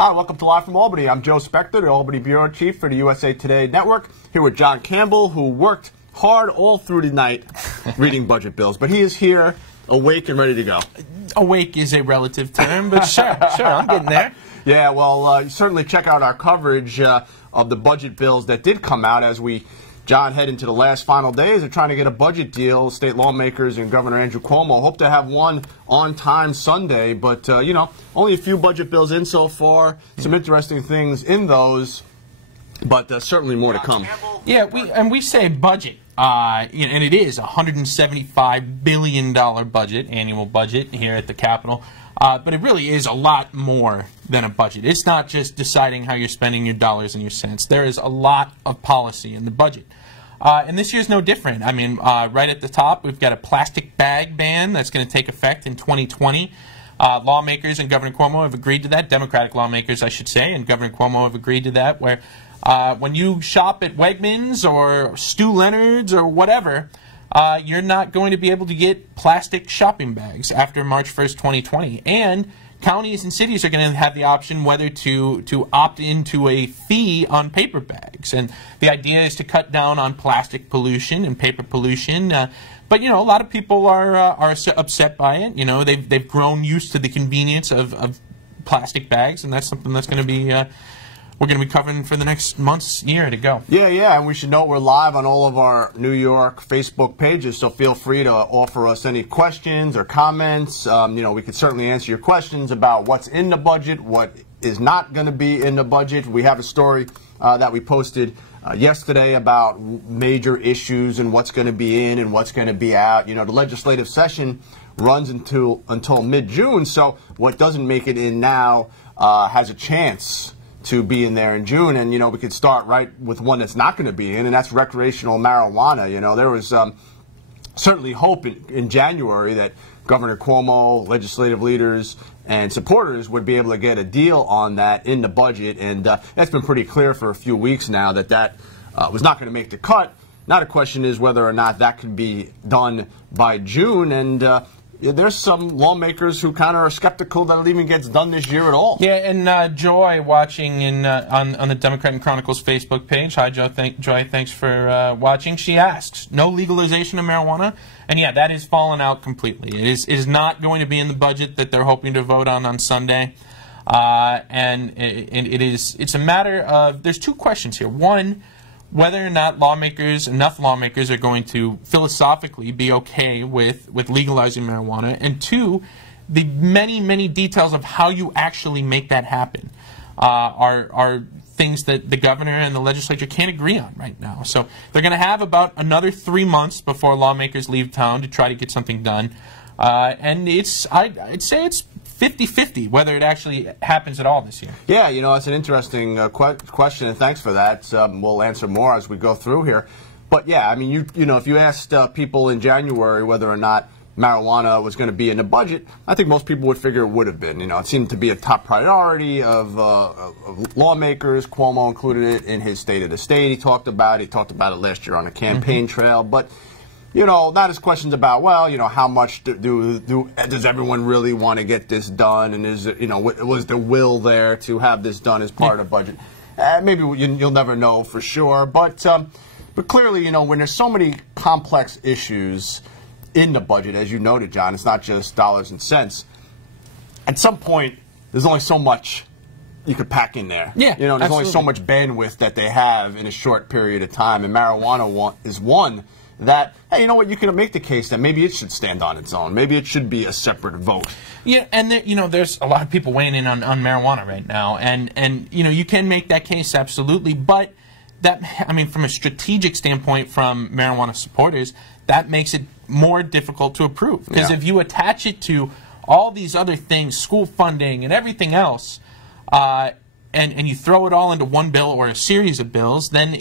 Hi, welcome to Live from Albany. I'm Joe Spector, the Albany Bureau Chief for the USA Today Network, here with John Campbell, who worked hard all through the night reading budget bills. But he is here, awake and ready to go. Awake is a relative term, but sure, I'm getting there. Yeah, well, certainly check out our coverage of the budget bills that did come out as we, John, head into the last final days of trying to get a budget deal. State lawmakers and Governor Andrew Cuomo hope to have one on time Sunday, but, you know, only a few budget bills in so far. Some interesting things in those, but certainly more to come. Yeah, we say budget, and it is a $175 billion budget, annual budget here at the Capitol. But it really is a lot more than a budget. It's not just deciding how you're spending your dollars and your cents. There is a lot of policy in the budget. And this year's no different. I mean, right at the top, we've got a plastic bag ban that's going to take effect in 2020. Lawmakers and Governor Cuomo have agreed to that. Democratic lawmakers, I should say, and Governor Cuomo have agreed to that, where when you shop at Wegmans or Stu Leonard's or whatever, you're not going to be able to get plastic shopping bags after March 1st, 2020. And counties and cities are going to have the option whether to opt into a fee on paper bags. And the idea is to cut down on plastic pollution and paper pollution. But, you know, a lot of people are upset by it. You know, they've grown used to the convenience of plastic bags, and that's something that's going to be we're going to be covering for the next year to go. Yeah, and we should note we're live on all of our New York Facebook pages, so feel free to offer us any questions or comments. You know, we could certainly answer your questions about what's in the budget, what is not going to be in the budget. We have a story that we posted yesterday about major issues and what's going to be in and what's going to be out. You know, the legislative session runs until mid-June, so what doesn't make it in now has a chance to be in there in June. And, you know, we could start right with one that's not going to be in, and that's recreational marijuana. You know, there was certainly hope in January that Governor Cuomo, legislative leaders, and supporters would be able to get a deal on that in the budget. And that's been pretty clear for a few weeks now that was not going to make the cut. Now the question is whether or not that could be done by June. And there's some lawmakers who kind of are skeptical that it even gets done this year at all. Yeah, and Joy watching on the Democrat and Chronicles Facebook page. Hi, Joy. Thanks for watching. She asks, no legalization of marijuana? And yeah, that is fallen out completely. It is not going to be in the budget that they're hoping to vote on Sunday. And it's a matter of, there's two questions here. One, whether or not enough lawmakers are going to philosophically be okay with legalizing marijuana, and two, the many details of how you actually make that happen are things that the governor and the legislature can't agree on right now. So they're going to have about another 3 months before lawmakers leave town to try to get something done. And I'd say it's 50-50 whether it actually happens at all this year. Yeah, you know, it's an interesting question, and thanks for that. We'll answer more as we go through here. But yeah, I mean, you know, if you asked people in January whether or not marijuana was going to be in the budget, I think most people would figure it would have been. You know, it seemed to be a top priority of lawmakers. Cuomo included it in his State of the State. He talked about it last year on a campaign trail. But you know, not as questions about, well, you know, how much does everyone really want to get this done, and is it, you know, was the will there to have this done as part of the budget? Maybe you'll never know for sure, but clearly, you know, when there's so many complex issues in the budget, as you noted, John, it's not just dollars and cents. At some point, there's only so much you could pack in there. Yeah, you know, there's absolutely. only so much bandwidth that they have in a short period of time, and marijuana is one that, hey, you know what, you can make the case that maybe it should stand on its own. Maybe it should be a separate vote. Yeah, and you know, there's a lot of people weighing in on marijuana right now, and you know, you can make that case absolutely, but that, I mean, from a strategic standpoint from marijuana supporters, that makes it more difficult to approve. Because if you attach it to all these other things, school funding and everything else, and you throw it all into one bill or a series of bills, then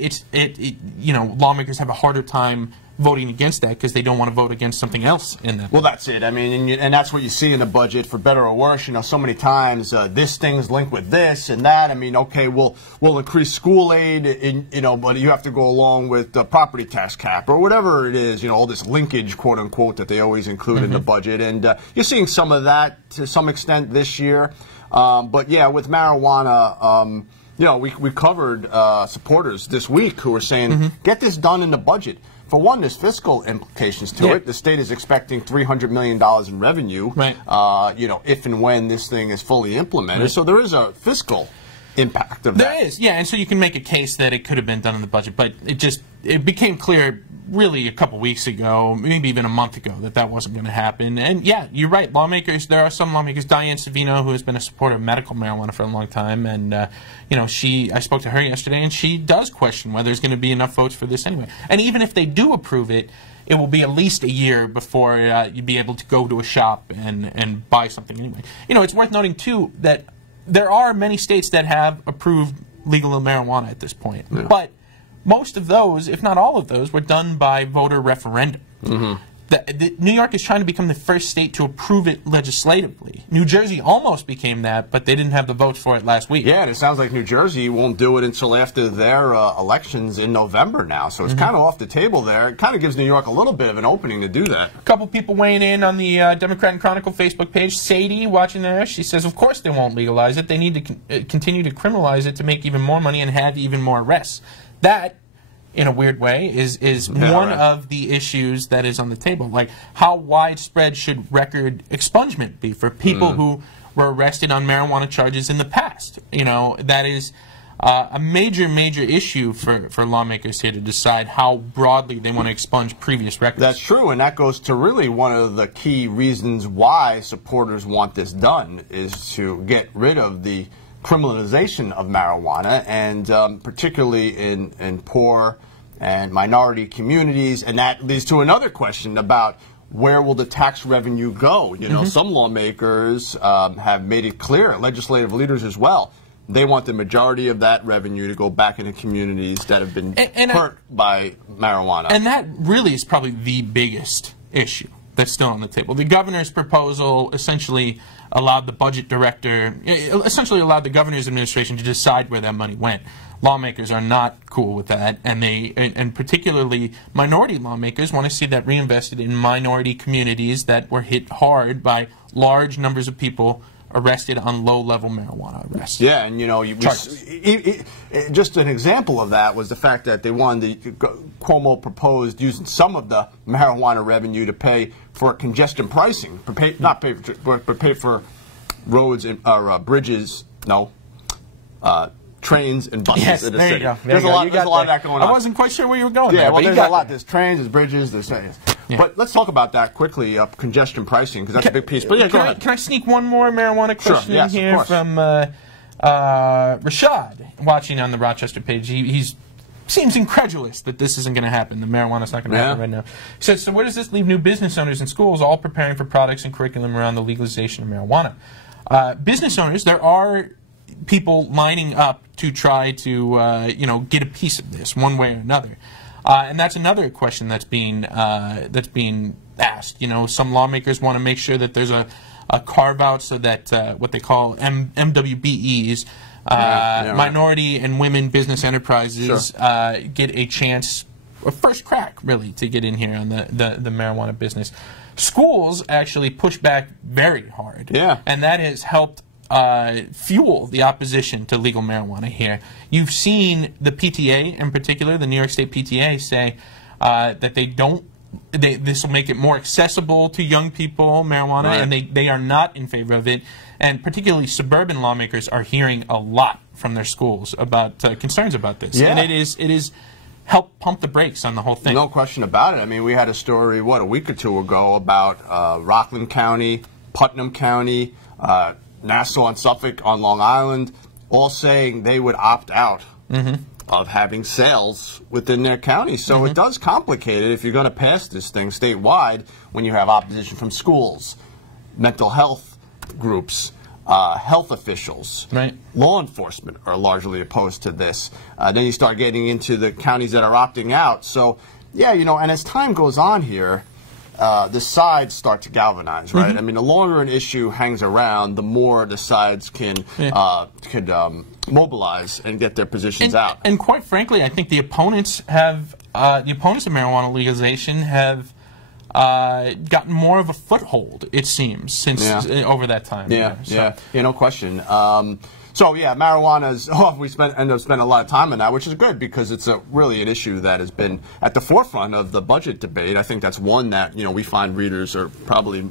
you know, lawmakers have a harder time voting against that because they don't want to vote against something else in that. Well, that's it. I mean, and that's what you see in the budget, for better or worse. You know, so many times this thing's linked with this and that. I mean, okay, we'll increase school aid, you know, but you have to go along with the property tax cap or whatever it is. You know, all this linkage, quote unquote, that they always include in the budget, and you're seeing some of that to some extent this year. But yeah, with marijuana, you know, we covered supporters this week who were saying, get this done in the budget. For one, there's fiscal implications to it. The state is expecting $300 million in revenue, you know, if and when this thing is fully implemented. So there is a fiscal impact of that. There is, yeah, and so you can make a case that it could have been done in the budget, but it became clear really a couple weeks ago, maybe even a month ago, that wasn't going to happen. And yeah, you're right, lawmakers, there are some lawmakers, Diane Savino, who has been a supporter of medical marijuana for a long time, and you know, I spoke to her yesterday, and she does question whether there's going to be enough votes for this anyway. And even if they do approve it, it will be at least a year before you'd be able to go to a shop and buy something anyway. You know, it's worth noting, too, that there are many states that have approved legal marijuana at this point. But most of those, if not all of those, were done by voter referendum. New York is trying to become the first state to approve it legislatively. New Jersey almost became that, but they didn't have the votes for it last week. Yeah, and it sounds like New Jersey won't do it until after their elections in November now. So it's kind of off the table there. It kind of gives New York a little bit of an opening to do that. A couple people weighing in on the Democrat and Chronicle Facebook page. Sadie, watching there, she says, of course they won't legalize it. They need to continue to criminalize it to make even more money and have even more arrests. That, in a weird way, is one of the issues that is on the table. Like, how widespread should record expungement be for people who were arrested on marijuana charges in the past? You know, that is a major issue for lawmakers here to decide how broadly they want to expunge previous records. That's true, and that goes to really one of the key reasons why supporters want this done, is to get rid of the criminalization of marijuana, and particularly in poor and minority communities. And that leads to another question about where will the tax revenue go? You know, some lawmakers have made it clear, legislative leaders as well, they want the majority of that revenue to go back into communities that have been hurt by marijuana. And that really is probably the biggest issue that's still on the table. The governor's proposal essentially allowed the budget director, essentially allowed the governor's administration to decide where that money went. Lawmakers are not cool with that, and particularly minority lawmakers want to see that reinvested in minority communities that were hit hard by large numbers of people arrested on low-level marijuana arrests. Yeah, and you know, just an example of that was the fact that they wanted Cuomo proposed using some of the marijuana revenue to pay for congestion pricing, not pay for, but pay for roads or bridges. No. Trains and buses in the city. There's a lot of that going on. I wasn't quite sure where you were going. Yeah, well, there's a lot. There's trains, there's bridges, there's things. Yeah. But let's talk about that quickly, congestion pricing, because that's a big piece. But yeah, go ahead. Can I sneak one more marijuana question in here from Rashad, watching on the Rochester page? He seems incredulous that this isn't going to happen. The marijuana's not going to happen right now. He says, so where does this leave new business owners and schools all preparing for products and curriculum around the legalization of marijuana? Business owners, there are people lining up to try to you know, get a piece of this one way or another, and that's another question that's being asked. You know, some lawmakers want to make sure that there's a carve out so that what they call MWBEs, minority and women business enterprises, get a chance, a first crack really, to get in here on the marijuana business. Schools actually push back very hard, and that has helped fuel the opposition to legal marijuana here. You've seen the PTA, in particular, the New York State PTA, say that this will make it more accessible to young people, marijuana, and they are not in favor of it. And particularly suburban lawmakers are hearing a lot from their schools about concerns about this. And it is helped pump the brakes on the whole thing. No question about it. I mean, we had a story, what, a week or two ago about Rockland County, Putnam County, Nassau and Suffolk on Long Island, all saying they would opt out of having sales within their county. So it does complicate it if you're going to pass this thing statewide when you have opposition from schools, mental health groups, health officials, law enforcement are largely opposed to this. Then you start getting into the counties that are opting out. So, yeah, you know, and as time goes on here, the sides start to galvanize, right? I mean, the longer an issue hangs around, the more the sides can mobilize and get their positions out. And quite frankly, I think the opponents of marijuana legalization have gotten more of a foothold, it seems, since over that time. Yeah, no question. So yeah, marijuana is. We end up spending a lot of time on that, which is good because it's really an issue that has been at the forefront of the budget debate. I think that's one that we find readers are probably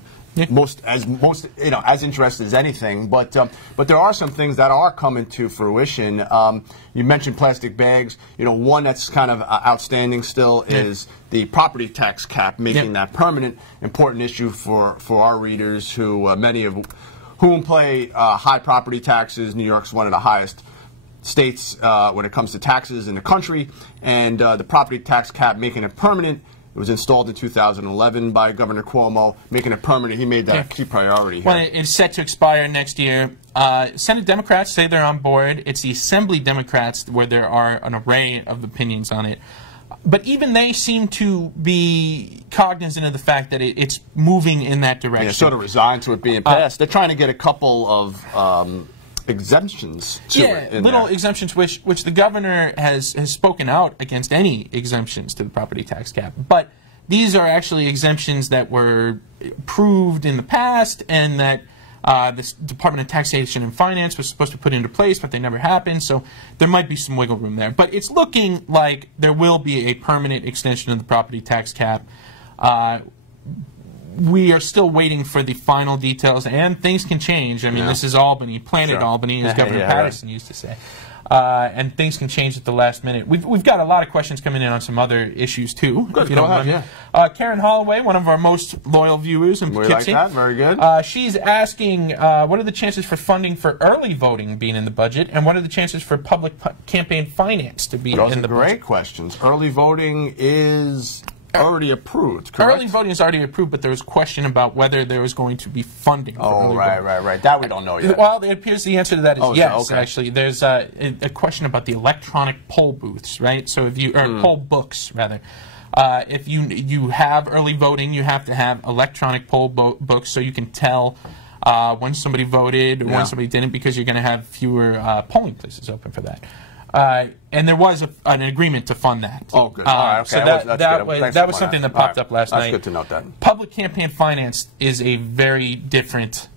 most as interested as anything. But there are some things that are coming to fruition. You mentioned plastic bags. One that's kind of outstanding still is the property tax cap, making that permanent. Important issue for our readers, who many of whom pay high property taxes. New York's one of the highest states when it comes to taxes in the country, and the property tax cap, making it permanent. It was installed in 2011 by Governor Cuomo, making it permanent. He made that a key priority here. Well, it's set to expire next year. Senate Democrats say they're on board. It's the Assembly Democrats where there are an array of opinions on it. But even they seem to be cognizant of the fact that it's moving in that direction. Yeah, sort of resigned to it being passed. They're trying to get a couple of exemptions to it. Little exemptions, which the governor has spoken out against any exemptions to the property tax cap. But these are actually exemptions that were approved in the past and that the Department of Taxation and Finance was supposed to put into place, but they never happened, so there might be some wiggle room there. But it's looking like there will be a permanent extension of the property tax cap. We are still waiting for the final details, and things can change. I mean, this is Albany, Planet Albany, as Governor Patterson used to say. And things can change at the last minute. We've got a lot of questions coming in on some other issues, too. Good, go ahead, Karen Holloway, one of our most loyal viewers in Poughkeepsie. We like that, very good. She's asking, what are the chances for funding for early voting being in the budget, and what are the chances for public campaign finance to be in the budget? Those are great questions. Early voting is already approved, correct? Early voting is already approved, but there was a question about whether there was going to be funding for early voting. Right. That we don't know yet. Well, it appears the answer to that is yes, actually. There's a question about the electronic poll booths, right? So if you, or poll books, rather. If you have early voting, you have to have electronic poll books so you can tell when somebody voted or when somebody didn't, because you're going to have fewer polling places open for that. And there was an agreement to fund that. Oh, good. All right, okay. So that was something that popped up last night. That's good to note that. Public campaign finance is a very different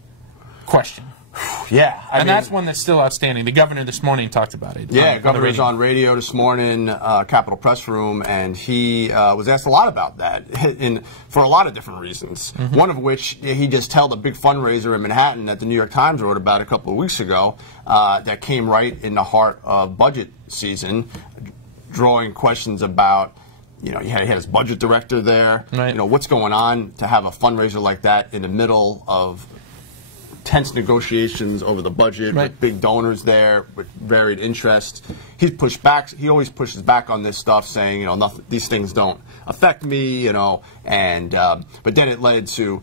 question. Yeah. And that's one that's still outstanding. The governor this morning talked about it. Yeah, the governor was on radio this morning, Capitol Press Room, and he was asked a lot about that for a lot of different reasons. One of which, he just held a big fundraiser in Manhattan that the New York Times wrote about a couple of weeks ago that came right in the heart of budget season, drawing questions about, he had his budget director there. Right. What's going on to have a fundraiser like that in the middle of tense negotiations over the budget, with big donors there, with varied interests. He's pushed back. He always pushes back on this stuff, saying, nothing, these things don't affect me, and but then it led to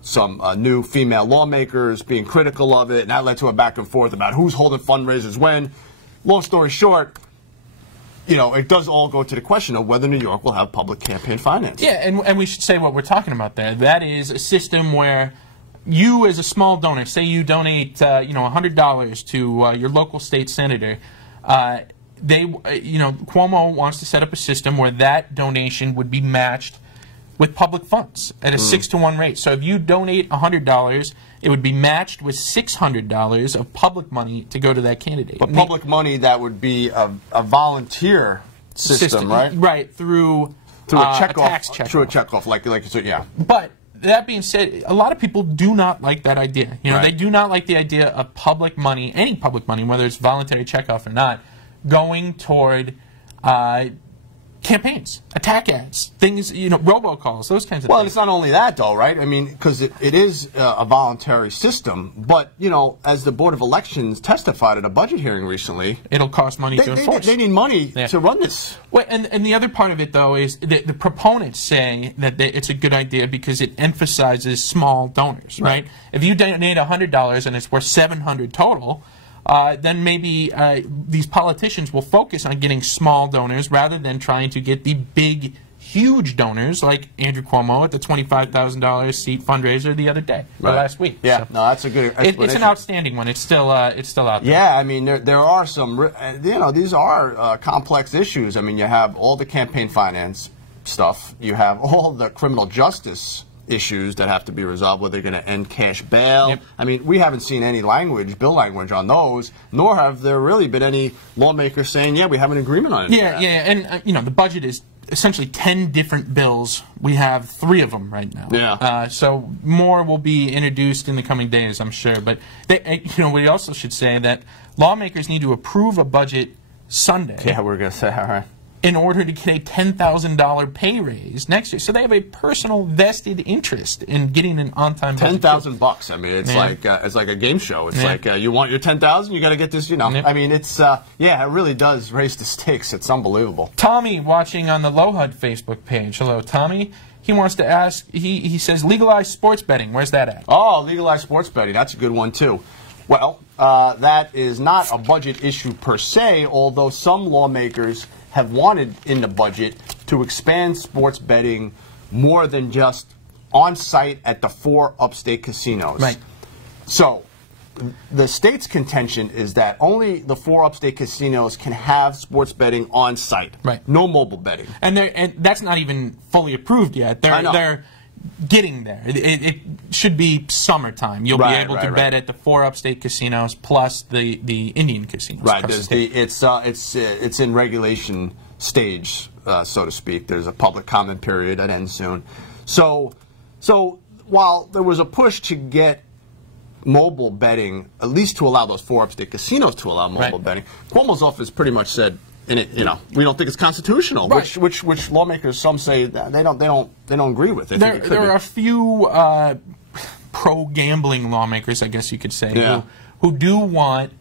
some new female lawmakers being critical of it, and that led to a back and forth about who's holding fundraisers when. Long story short, it does all go to the question of whether New York will have public campaign finance. Yeah, and we should say what we're talking about there. That is a system where you, as a small donor, say you donate, $100 to your local state senator. Cuomo wants to set up a system where that donation would be matched with public funds at a 6-to-1 rate. So if you donate $100, it would be matched with $600 of public money to go to that candidate. But public money that would be a volunteer system, right? Right, through a checkoff, tax checkoff. Through a checkoff, yeah. But that being said, a lot of people do not like that idea. They do not like the idea of public money, any public money, whether it's voluntary checkoff or not, going toward campaigns, attack ads, things, robocalls, those kinds of things. Well, it's not only that, though, right? I mean, because it is a voluntary system, but, as the Board of Elections testified at a budget hearing recently, it'll cost money to enforce. They need money to run this. Well, and the other part of it, though, is that the proponents say that it's a good idea because it emphasizes small donors, right? If you donate $100 and it's worth $700 total, then maybe these politicians will focus on getting small donors rather than trying to get the big, huge donors like Andrew Cuomo at the $25,000 seat fundraiser the other day, or last week. Yeah, so no, that's a good explanation. It's an outstanding one. It's still out there. Yeah, I mean, there are some, these are complex issues. I mean, you have all the campaign finance stuff. You have all the criminal justice issues that have to be resolved, whether they're going to end cash bail. Yep. I mean, we haven't seen any bill language on those, nor have there really been any lawmakers saying, yeah, we have an agreement on it. Yeah, and you know, the budget is essentially 10 different bills. We have 3 of them right now. Yeah. So more will be introduced in the coming days, I'm sure. But you know, we also should say that lawmakers need to approve a budget Sunday. Yeah, we're going to say, all right. In order to get a $10,000 pay raise next year. So they have a personal vested interest in getting an on-time budget. $10,000. I mean, it's like a game show. It's like you want your $10,000, you got to get this. You know, I mean, it's yeah, it really does raise the stakes. It's unbelievable. Tommy, watching on the LoHUD Facebook page. Hello, Tommy. He wants to ask. He says legalize sports betting. Where's that at? Oh, legalize sports betting. That's a good one too. Well, that is not a budget issue per se, although some lawmakers have wanted in the budget to expand sports betting more than just on-site at the 4 upstate casinos. Right. So the state's contention is that only the 4 upstate casinos can have sports betting on-site. Right. No mobile betting. And that's not even fully approved yet. They're getting there. It should be summertime. You'll be able to bet at the 4 upstate casinos plus the Indian casinos. Right. It's in regulation stage, so to speak. There's a public comment period that ends soon. So while there was a push to get mobile betting, at least to allow those 4 upstate casinos to allow mobile betting, Cuomo's office pretty much said, we don't think it's constitutional. Right. Which lawmakers, some say that they don't agree with. There are a few pro-gambling lawmakers, I guess you could say, who do want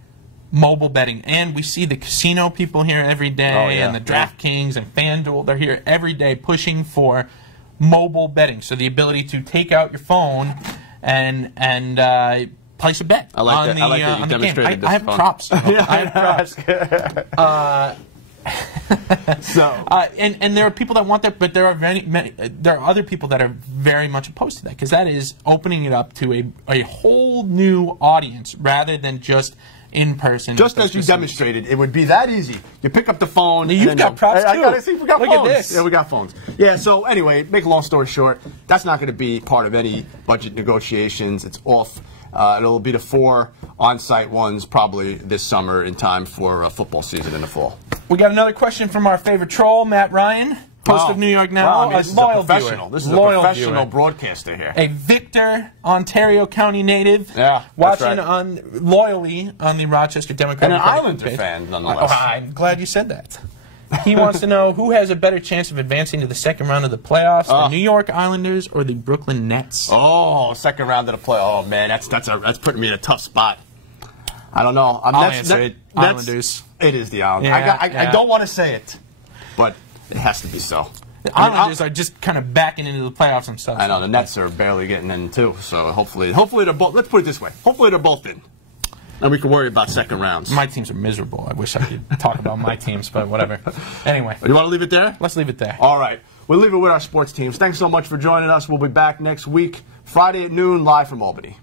mobile betting. And we see the casino people here every day, and the DraftKings and FanDuel. They're here every day pushing for mobile betting, so the ability to take out your phone and place a bet. I like that you demonstrated this. I have props. I have props. And there are people that want that, but there are there are other people that are very much opposed to that, because that is opening it up to a whole new audience rather than just in person. Just as you demonstrated, it would be that easy. You pick up the phone. You've got props too. I gotta see, we got Look phones. At this. Yeah, we got phones. Yeah. So anyway, make a long story short, that's not going to be part of any budget negotiations. It's off. It'll be the 4 on-site ones probably this summer in time for football season in the fall. We got another question from our favorite troll, Matt Ryan, host of New York Now. Wow, I mean, this is a professional. This is a professional broadcaster here. A Victor, Ontario County native. Yeah, watching loyally on the Rochester Democratic and an Islander fan, nonetheless. I'm glad you said that. He wants to know who has a better chance of advancing to the second round of the playoffs, the New York Islanders or the Brooklyn Nets? Oh, second round of the playoffs. Oh man, that's putting me in a tough spot. I don't know. I'll answer it. Islanders. It is the Islanders. Yeah, I don't want to say it, but it has to be so. The Islanders are just kind of backing into the playoffs themselves. I know the Nets are barely getting in too. So hopefully they're both. Let's put it this way. Hopefully they're both in. And we can worry about second rounds. My teams are miserable. I wish I could talk about my teams, but whatever. Anyway. You want to leave it there? Let's leave it there. All right. We'll leave it with our sports teams. Thanks so much for joining us. We'll be back next week, Friday at noon, live from Albany.